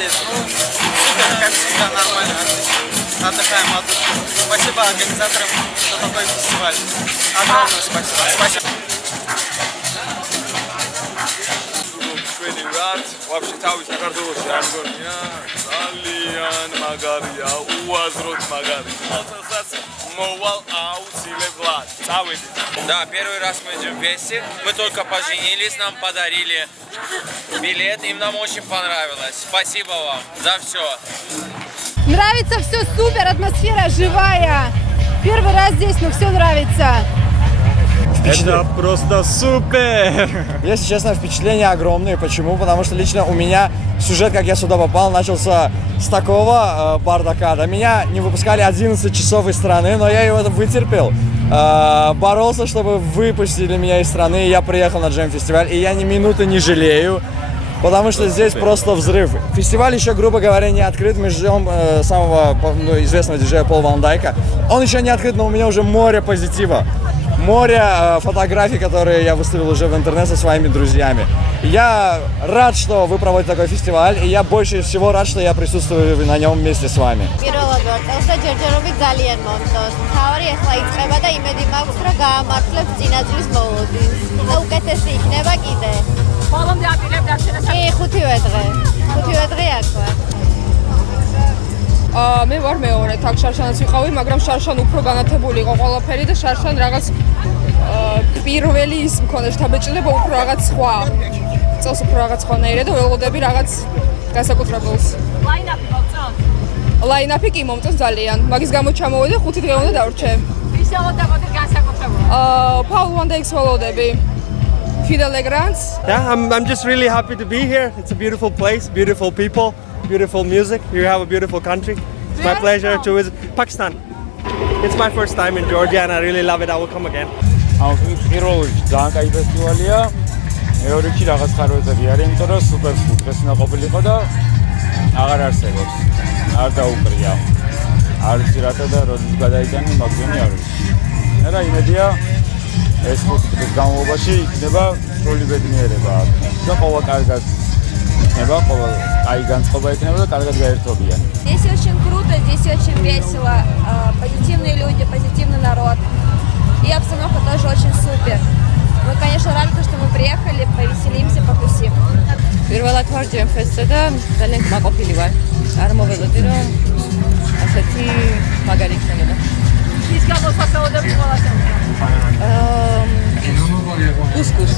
здесь. Ну, супер, как всегда, нормально. Отдыхаем от души. Спасибо организаторам за такой фестиваль. Огромное спасибо. Спасибо. Вообще თავის საქართველოში არ მგონია ძალიან მაგარია უაზროდ მაგარი მოწელსაც მოვალ აუცილებლად წავედით. Да, первый раз мы идем вместе. Мы только поженились, нам подарили билет, им нам очень понравилось. Спасибо вам за все. Нравится все супер, атмосфера живая. Первый раз здесь, но все нравится. Это просто супер! Если честно, впечатления огромные. Почему? Потому что лично у меня сюжет, как я сюда попал, начался с такого бардака. До меня не выпускали 11 часов из страны, но я его вытерпел. Боролся, чтобы выпустили меня из страны. Я приехал на джем-фестиваль, и я ни минуты не жалею. Потому что здесь просто взрыв. Фестиваль еще, грубо говоря, не открыт. Мы ждем самого известного диджея Пола Ван Дайка. Он еще не открыт, но у меня уже море позитива. Море фотографий, которые я выставил уже в интернет со своими друзьями. Я рад, что вы проводите такой фестиваль, и я больше всего рад, что я присутствую на нем вместе с вами. მე ვარ მეორე თაკ შარშანაც ვიყავი, მაგრამ შარშან უფრო განათებული იყო ყველაფერი და შარშან რაღაც პირველი ის მქონდა შთაბეჭდილება უფრო რაღაც სხვა. წელს უფრო რაღაც სხვანაირად და ველოდები რაღაც განსაკუთრებულს. ლაინაპი კი მომწონს ძალიან. მაგის გამო ჩამოვედი 5 დღე უნდა დავრჩე. ვის ველოდებოდი განსაკუთრებულად? Paul Van Dyke's ველოდები. Fidel Legrand's. Yeah, I'm just really happy to be here. It's a beautiful place, beautiful people. Beautiful music. You have a beautiful country. It's my pleasure to visit Pakistan. It's my first time in Georgia and I really love it. I will come again. პირველი ძალიან კაი ფესტივალია. მეორეში რაღაც ხარვეზები არის, იმიტომ რომ სუპერ ფუდ დღეს უნდა ყოფილიყო და აღარ არსებობს. არ დაუკრია. არ ვიცი რატო და როდის გადაიტანე, მაგზონი არ ვიცი. და იმედია ეს ფესტივალის განმავლობაში იქნება სრული ბედნიერება და ყოველ კარგად იქნება, ყოველ კაი განწყობა იქნება და კარგად გაერთობიან. Здесь очень круто, здесь очень весело, позитивные люди, позитивный народ. И обстановка тоже очень супер. Мы, конечно, рады, что мы приехали, повеселимся, потусим. პირველად ვარ ჯემ-ფესტზე და ძალიან მაყოფილი ვარ. არ მოველოდი რომ ასეთი მაგარი იქნება. ის გამოსასწორებელი ყველა. კუსკუს.